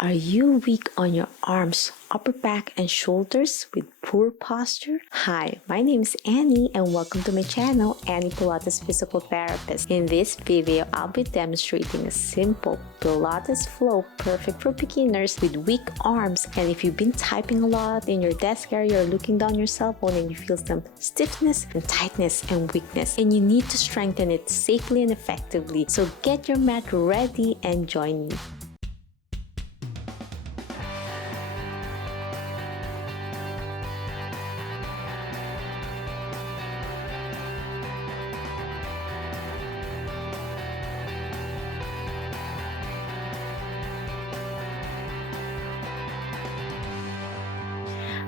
Are you weak on your arms, upper back, and shoulders with poor posture? Hi, my name is Annie and welcome to my channel, Annie Pilates Physical Therapist. In this video, I'll be demonstrating a simple Pilates flow perfect for beginners with weak arms. And if you've been typing a lot in your desk area or looking down your cell phone and you feel some stiffness and tightness and weakness, and you need to strengthen it safely and effectively. So get your mat ready and join me.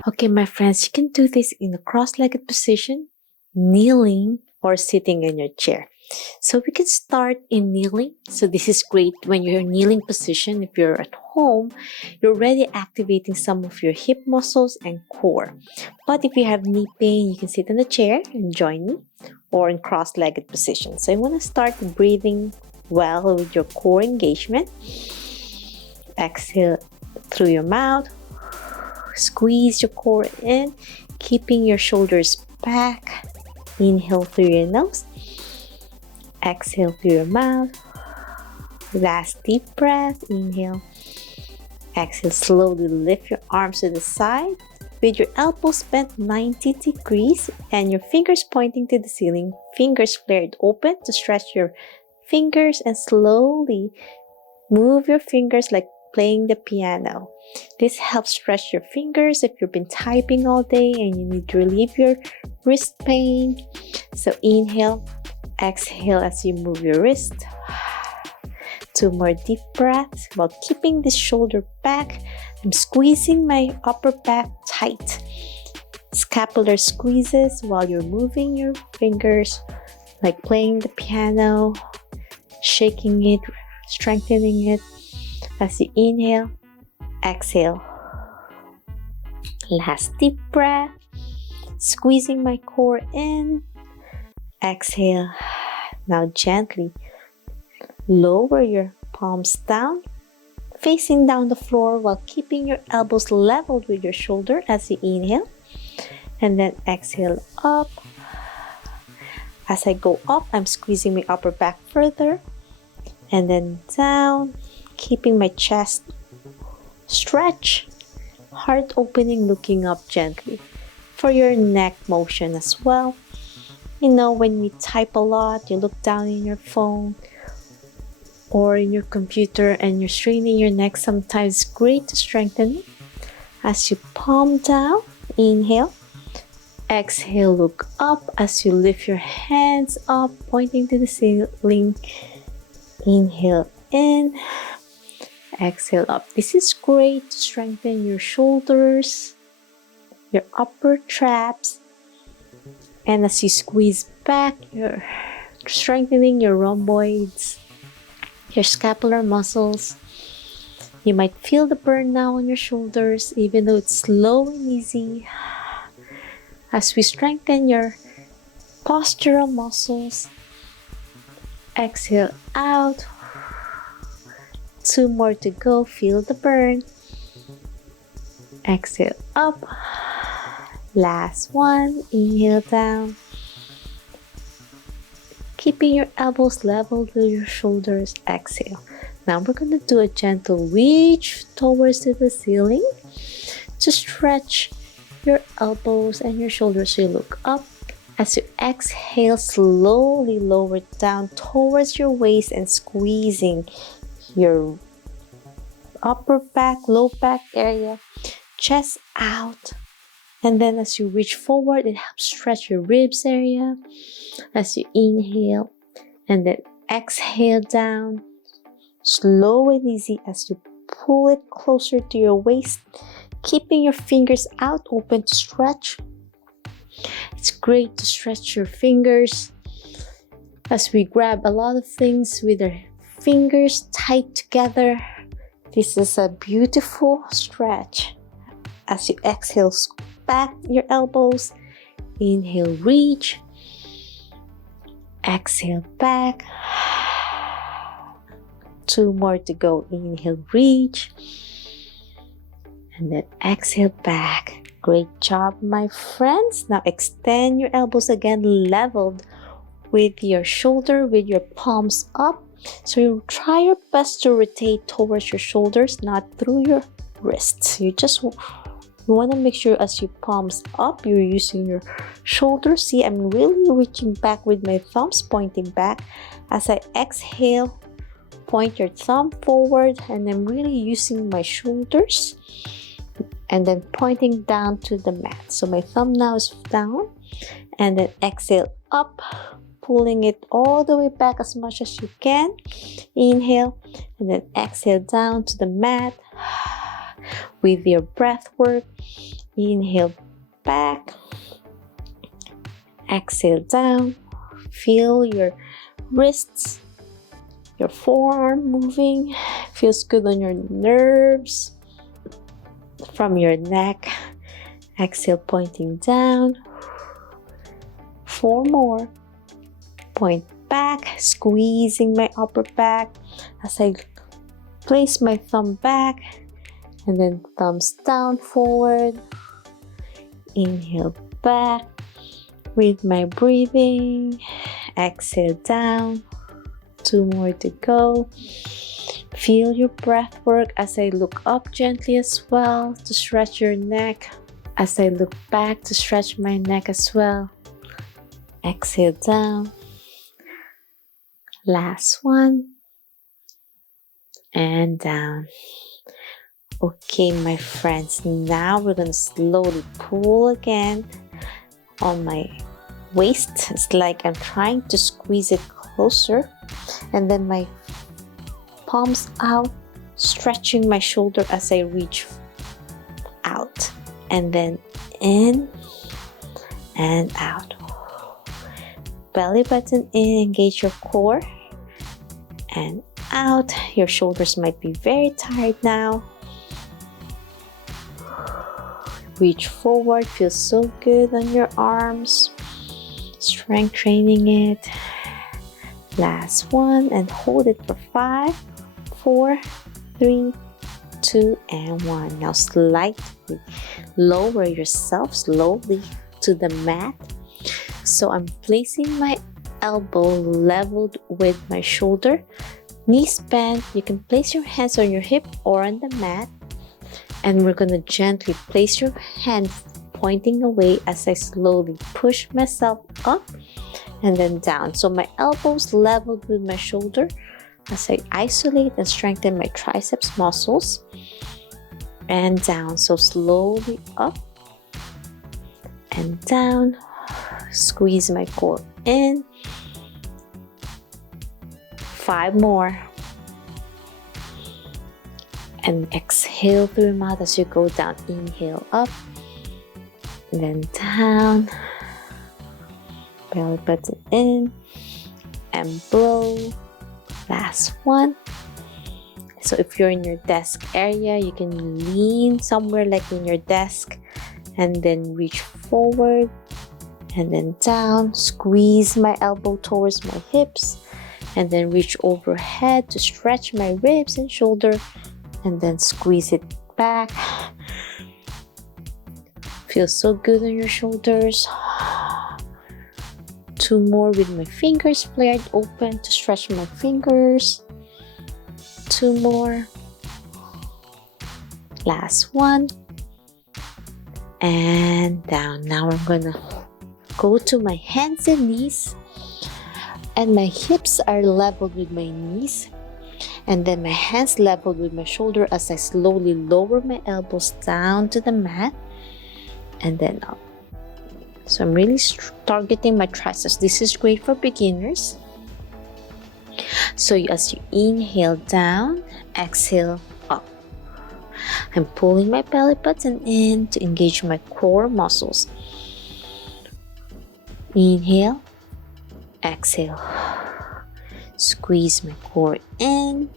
Okay, my friends, you can do this in a cross-legged position, kneeling, or sitting in your chair. So we can start in kneeling. So this is great when you're in kneeling position. If you're at home, you're already activating some of your hip muscles and core. But if you have knee pain, you can sit in the chair and join me, or in cross-legged position. So I want to start breathing well with your core engagement. Exhale through your mouth. Squeeze your core in, keeping your shoulders back. Inhale through your nose. Exhale through your mouth. Last deep breath. Inhale. Exhale. Slowly lift your arms to the side with your elbows bent 90 degrees and your fingers pointing to the ceiling. Fingers flared open to stretch your fingers and slowly move your fingers like playing the piano. This helps stretch your fingers if you've been typing all day and you need to relieve your wrist pain. So inhale, exhale as you move your wrist. 2 more deep breaths while keeping the shoulder back. I'm squeezing my upper back tight. Scapular squeezes while you're moving your fingers like playing the piano, shaking it, strengthening it. As you inhale, exhale. Last deep breath. Squeezing my core in. Exhale. Now gently lower your palms down, facing down the floor while keeping your elbows leveled with your shoulder as you inhale. And then exhale up. As I go up, I'm squeezing my upper back further. And then down. Keeping my chest stretch, heart opening, looking up gently. For your neck motion as well. You know, when we type a lot, you look down in your phone or in your computer and you're straining your neck. Sometimes it's great to strengthen it. As you palm down, inhale. Exhale, look up as you lift your hands up, pointing to the ceiling. Inhale in. Exhale up. This is great to strengthen your shoulders, your upper traps, and as you squeeze back, you're strengthening your rhomboids, your scapular muscles. You might feel the burn now on your shoulders, even though it's slow and easy. As we strengthen your postural muscles, exhale out. 2 more to go. Feel the burn. Exhale up. Last one. Inhale down. Keeping your elbows level with your shoulders. Exhale. Now we're going to do a gentle reach towards the ceiling to stretch your elbows and your shoulders so you look up. As you exhale, slowly lower down towards your waist and squeezing your upper back, low back area, chest out. And then as you reach forward, it helps stretch your ribs area. As you inhale and then exhale down, slow and easy as you pull it closer to your waist, keeping your fingers out open to stretch. It's great to stretch your fingers as we grab a lot of things with our fingers tight together. This is a beautiful stretch. As you exhale, back your elbows. Inhale, reach. Exhale, back. 2 more to go. Inhale, reach. And then exhale back. Great job, my friends. Now extend your elbows again, leveled with your shoulder, with your palms up. So you try your best to rotate towards your shoulders, not through your wrists. You want to make sure as you palms up, you're using your shoulders. See, I'm really reaching back with my thumbs pointing back. As I exhale, point your thumb forward, and I'm really using my shoulders and then pointing down to the mat. So my thumb now is down, and then exhale up, pulling it all the way back as much as you can. Inhale, and then exhale down to the mat with your breath work. Inhale back, exhale down. Feel your wrists, your forearm moving. Feels good on your nerves from your neck. Exhale, pointing down. 4 more. Point back, squeezing my upper back as I place my thumb back, and then thumbs down forward. Inhale back with my breathing. Exhale down. 2 more to go. Feel your breath work as I look up gently as well to stretch your neck. As I look back to stretch my neck as well. Exhale down. Last one. And down. Okay, my friends, now we're going to slowly pull again on my waist. It's like I'm trying to squeeze it closer, and then my palms out, stretching my shoulder as I reach out, and then in and out. Belly button in, engage your core, and out. Your shoulders might be very tired now. Reach forward, feels so good on your arms. Strength training it. Last one, and hold it for 5, 4, 3, 2, and 1. Now slightly lower yourself slowly to the mat. So I'm placing my elbow leveled with my shoulder, knees bent. You can place your hands on your hip or on the mat, and we're going to gently place your hands pointing away as I slowly push myself up and then down. So my elbows leveled with my shoulder as I isolate and strengthen my triceps muscles, and down. So slowly up and down. Squeeze my core in. 5 more. And exhale through your mouth as you go down. Inhale up, and then down. Belly button in and blow. Last one. So if you're in your desk area, you can lean somewhere like in your desk, and then reach forward and then down. Squeeze my elbow towards my hips, and then reach overhead to stretch my ribs and shoulder, and then squeeze it back. Feels so good on your shoulders. 2 more with my fingers flared open to stretch my fingers. 2 more. Last one. And down. Now I'm gonna go to my hands and knees, and my hips are leveled with my knees, and then my hands leveled with my shoulder as I slowly lower my elbows down to the mat and then up. So I'm really targeting my triceps. This is great for beginners. So as you inhale down, exhale up. I'm pulling my belly button in to engage my core muscles. Inhale, exhale. Squeeze my core in.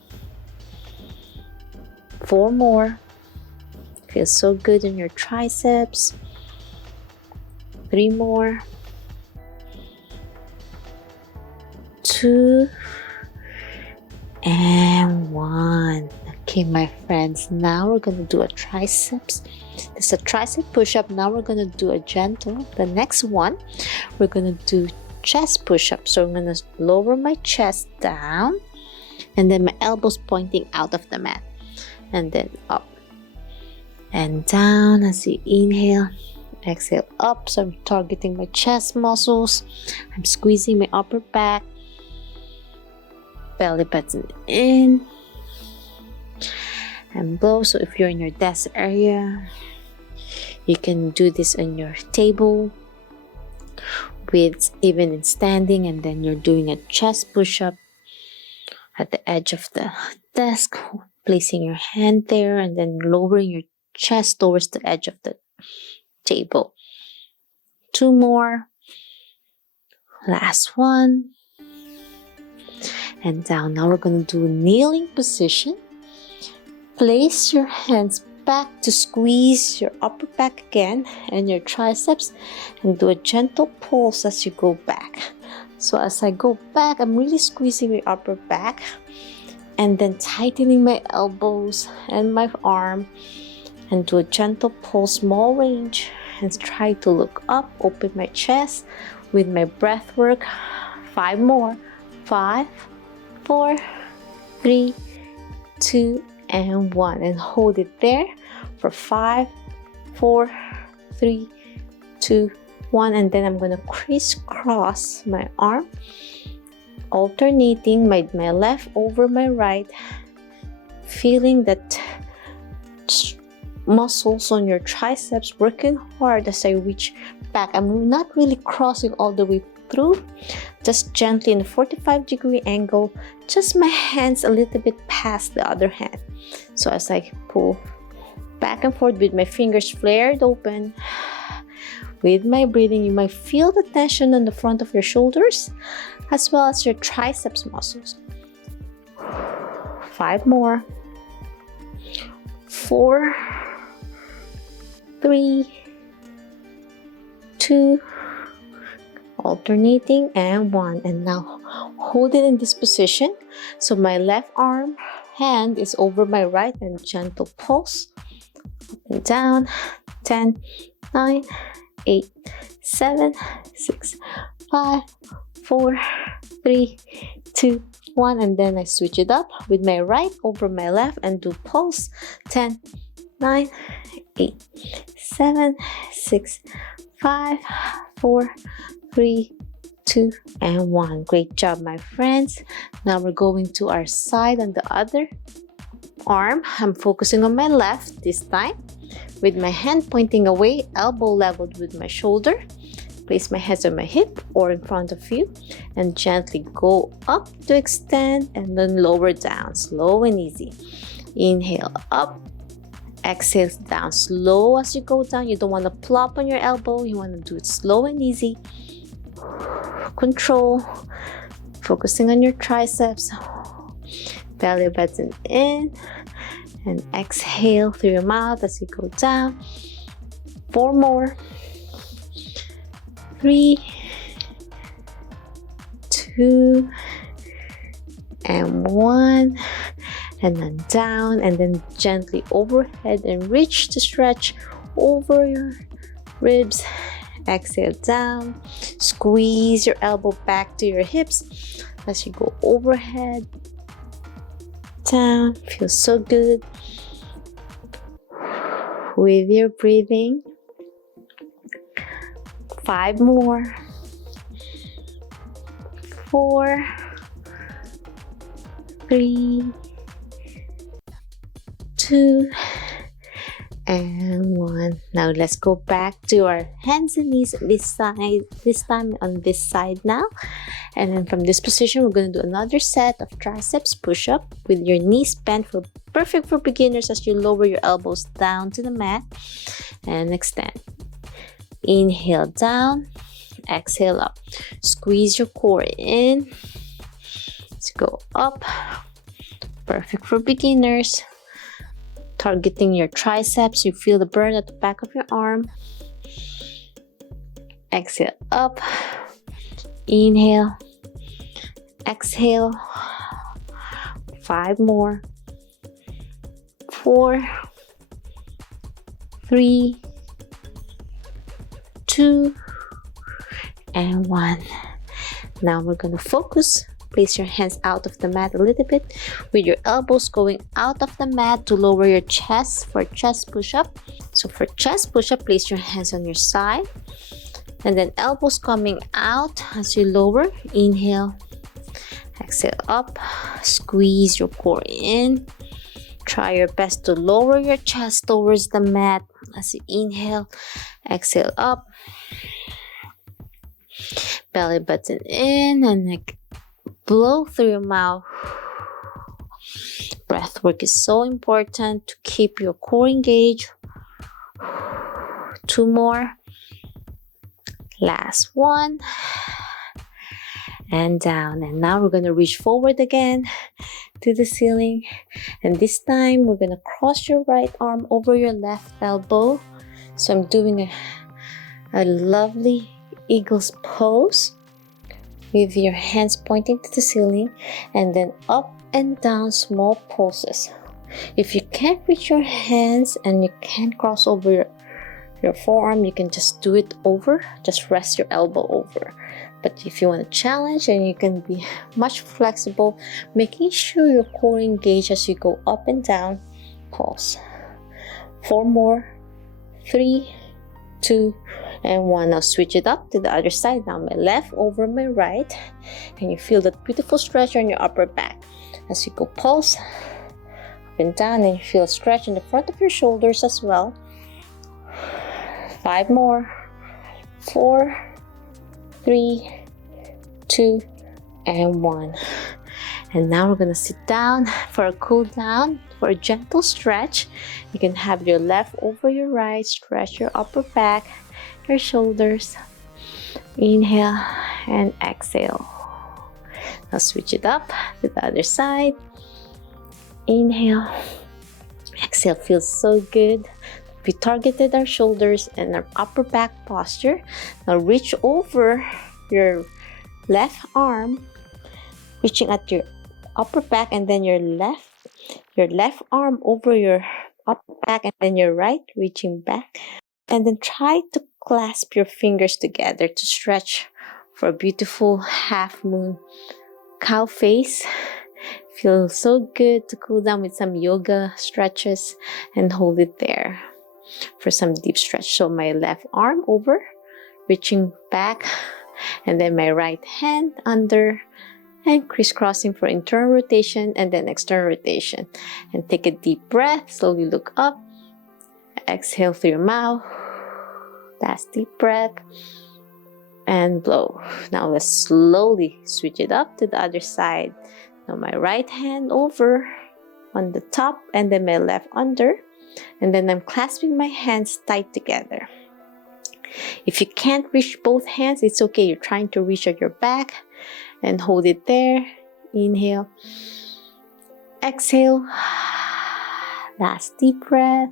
4 more. Feels so good in your triceps. 3 more. 2 and 1. Okay, my friends, now we're gonna do a triceps. This is a tricep push-up. Now we're gonna do a gentle. The next one, we're gonna do chest push-up. So I'm gonna lower my chest down, and then my elbows pointing out of the mat, and then up and down as you inhale. Exhale up, so I'm targeting my chest muscles. I'm squeezing my upper back, belly button in and blow. So if you're in your desk area, you can do this on your table, with even in standing, and then you're doing a chest push-up at the edge of the desk, placing your hand there and then lowering your chest towards the edge of the table. 2 more. Last one. And down. Now we're going to do a kneeling position. Place your hands back to squeeze your upper back again and your triceps, and do a gentle pulse as you go back. So as I go back, I'm really squeezing my upper back and then tightening my elbows and my arm, and do a gentle pulse, small range, and try to look up, open my chest with my breath work. 5 more. 5, 4, 3, 2, and 1. And hold it there for 5, 4, 3, 2, 1. And then I'm going to crisscross my arm, alternating my left over my right, feeling that muscles on your triceps working hard as I reach back. I'm not really crossing all the way through, just gently in a 45-degree angle, just my hands a little bit past the other hand. So as I pull back and forth with my fingers flared open, with my breathing, you might feel the tension on the front of your shoulders as well as your triceps muscles. 5 more. 4, 3, 2, alternating, and 1. And now hold it in this position. So my left arm hand is over my right, and gentle pulse up and down. 10, 9, 8, 7, 6, 5, 4, 3, 2, 1. And then I switch it up with my right over my left and do pulse. 10, 9, 8, 7, 6, 5, 4, 3, 2, and 1. Great job, my friends. Now we're going to our side on the other arm. I'm focusing on my left this time, with my hand pointing away, elbow leveled with my shoulder. Place my hands on my hip or in front of you, and gently go up to extend, and then lower down, slow and easy. Inhale up, exhale down, slow as you go down. You don't want to plop on your elbow, you want to do it slow and easy. Control, focusing on your triceps, belly button in, and exhale through your mouth as you go down. 4 more. 3, 2, and 1. And then down, and then gently overhead and reach to stretch over your ribs. Exhale down, squeeze your elbow back to your hips as you go overhead, down. Feels so good with your breathing. 5 more. 4, 3, 2, and 1. Now let's go back to our hands and knees this side, this time on this side now. And then from this position, we're going to do another set of triceps push-up with your knees bent, for perfect for beginners, as you lower your elbows down to the mat and extend. Inhale down, exhale up. Squeeze your core in. Let's go up. Perfect for beginners. Targeting your triceps, you feel the burn at the back of your arm. Exhale up. Inhale. Exhale. 5 more. 4, 3, 2, and 1. Now we're going to focus. Place your hands out of the mat a little bit with your elbows going out of the mat to lower your chest for chest push-up. So for chest push-up, place your hands on your side and then elbows coming out as you lower. Inhale, exhale up, squeeze your core in. Try your best to lower your chest towards the mat as you inhale, exhale up. Belly button in and like blow through your mouth. Breath work is so important to keep your core engaged. 2 more. Last one. And down. And now we're going to reach forward again to the ceiling. And this time we're going to cross your right arm over your left elbow. So I'm doing a lovely eagle's pose with your hands pointing to the ceiling, and then up and down small pulses. If you can't reach your hands and you can't cross over your forearm, you can just do it over, just rest your elbow over. But if you want to challenge, and you can be much flexible, making sure your core engaged as you go up and down, pulse. 4 more. 3, 2, and 1. Now switch it up to the other side. Now my left over my right, and you feel that beautiful stretch on your upper back as you go pulse up and down, and you feel a stretch in the front of your shoulders as well. 5 more. 4, 3, 2, and 1. And now we're gonna sit down for a cool down, for a gentle stretch. You can have your left over your right, stretch your upper back, your shoulders. Inhale and exhale. Now switch it up to the other side. Inhale, exhale. Feels so good. We targeted our shoulders and our upper back posture. Now reach over your left arm, reaching at your upper back, and then your left arm over your upper back, and then your right, reaching back. And then try to clasp your fingers together to stretch for a beautiful half moon cow face. Feels so good to cool down with some yoga stretches and hold it there for some deep stretch. So my left arm over, reaching back, and then my right hand under and crisscrossing for internal rotation and then external rotation. And take a deep breath, slowly look up, exhale through your mouth. Last deep breath and blow. Now let's slowly switch it up to the other side. Now my right hand over on the top, and then my left under, and then I'm clasping my hands tight together. If you can't reach both hands, it's okay. You're trying to reach at your back and hold it there. Inhale, exhale. Last deep breath.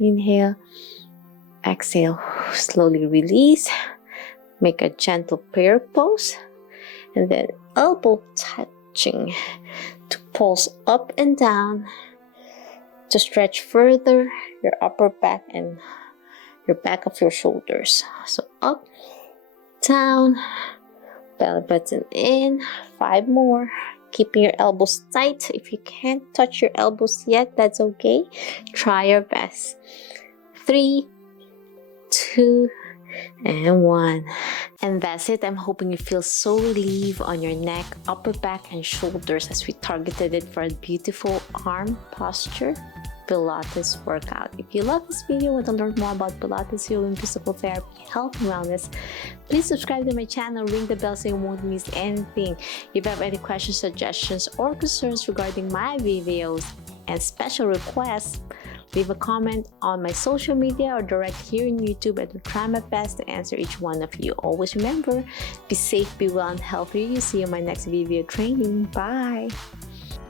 Inhale, exhale. Slowly release. Make a gentle prayer pose, and then elbow touching to pulse up and down to stretch further your upper back and your back of your shoulders. So up, down, belly button in. 5 more. Keeping your elbows tight. If you can't touch your elbows yet, that's okay. Try your best. 3, 2, and 1. And that's it. I'm hoping you feel so relief on your neck, upper back, and shoulders as we targeted it for a beautiful arm posture Pilates workout. If you love this video and want to learn more about Pilates, yoga, and physical therapy, health, and wellness, please subscribe to my channel, ring the bell so you won't miss anything. If you have any questions, suggestions, or concerns regarding my videos and special requests, leave a comment on my social media or direct here in YouTube. I will try my best to answer each one of you. Always remember, be safe, be well, and healthy. See you in my next video training. Bye!